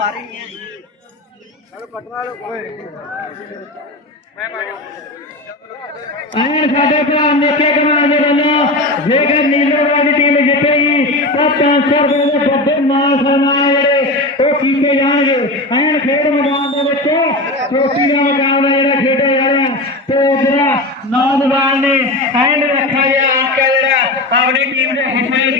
अगर साढ़े भ्रा खेडा जा रहा तो उधर नौजवान ने एंड रखा गया आपका जरा अपनी टीम का हिस्सा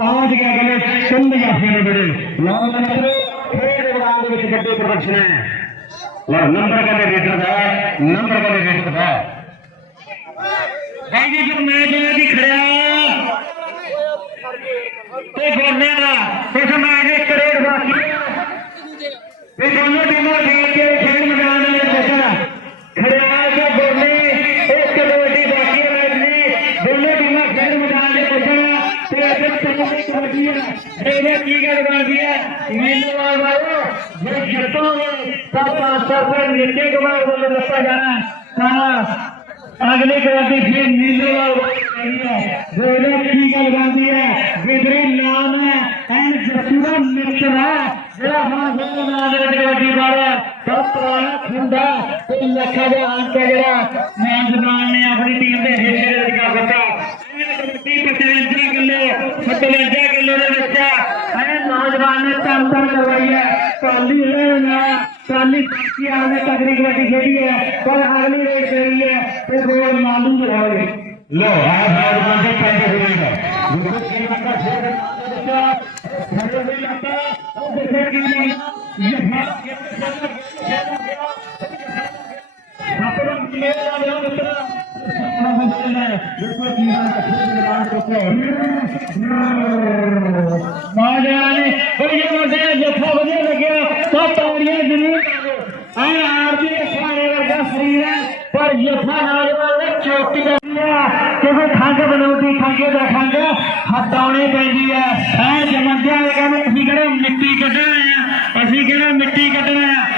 ਕਬੱਡੀ ਕਬੱਡੀ ਕਰਦਾ ਹੈ ਕਾਜ ਕੇ ਅਗਲੇ ਚੰਦ ਜਾਫੇ ਨੇ ਬੜੇ ਲੋ ਮਿੱਤਰੋ ਖੇਡ ਦੇ ਮੈਦਾਨ ਦੇ ਵਿੱਚ ਵੱਡੇ ਪ੍ਰਦਰਸ਼ਨ ਹੈ ਲਓ ਨੰਬਰ ਕਦੇ ਰੇਟਰ ਦਾ ਹੈ, ਨੰਬਰ ਕਦੇ ਰੇਟਰ ਦਾ ਹੈ। ਭਾਈ ਜੀ ਜੋ ਮੈਚ ਹੈ ਜੀ ਖੜਿਆ ਤੇ ਬੋਲਨੇ ਦਾ ਇਸ ਮੈਚ ਦੇ ਕਰੇੜ ਬਾਕੀ ਇਹ अगले क्रांति फिर नीले की गल गांधी है बिदरी नाम है, एंड जसूरा मित्र है। अपनी टीम दे कलेजा के लिए बच्चा। है नौजवान ने चांसन करवाई है। चाली है चाली की आने तकरीब रखी गई है। पर अगली रेस रही है। तो वो मालूम हो लो आज हर बंदे पैसे देगा। गुरु जी का शेर बच्चा हरे हुई लगता है ये चैनल है। जिसको बनौती खंगे का खंग हटाने पैंती है। है। जमंदिया मिट्टी कटना है? असं मिट्टी कटना है?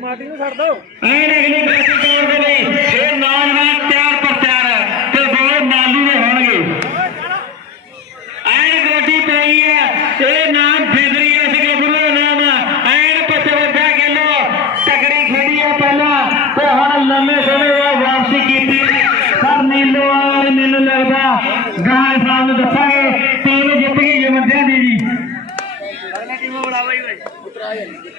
ਮਾਟੀ ਨੂੰ ਛੱਡ ਦੋ ਐਨ ਅਗਲੀ ਬੈਠੀ ਤੋੜ ਦੇ ਲਈ ਇਹ ਨੌਜਵਾਨ ਤਿਆਰ ਪਰ ਤਿਆਰ ਹੈ। ਤੇ ਬੋਲ ਮਾਲੂ ਦੇ ਹੋਣਗੇ। ਐਨ ਗੋਡੀ ਪਈ ਹੈ। ਇਹ ਨਾਮ ਫਿਦਰੀ ਇਸ ਗੱਭਰੂ ਦਾ ਨਾਮ ਹੈ। ਐਨ 55 ਕਿਲੋ ਤਗੜੀ ਖੇਡੀ ਹੈ ਪਹਿਲਾਂ। ਤੇ ਹੁਣ ਲੰਮੇ ਸਮੇਂ ਬਾਅਦ ਵਾਪਸੀ ਕੀਤੀ। ਪਰ ਨੀਲੋ ਵਾਲਾ ਮੈਨੂੰ ਲੱਗਦਾ ਗਾਂ ਸਾਹਿਬ Amén.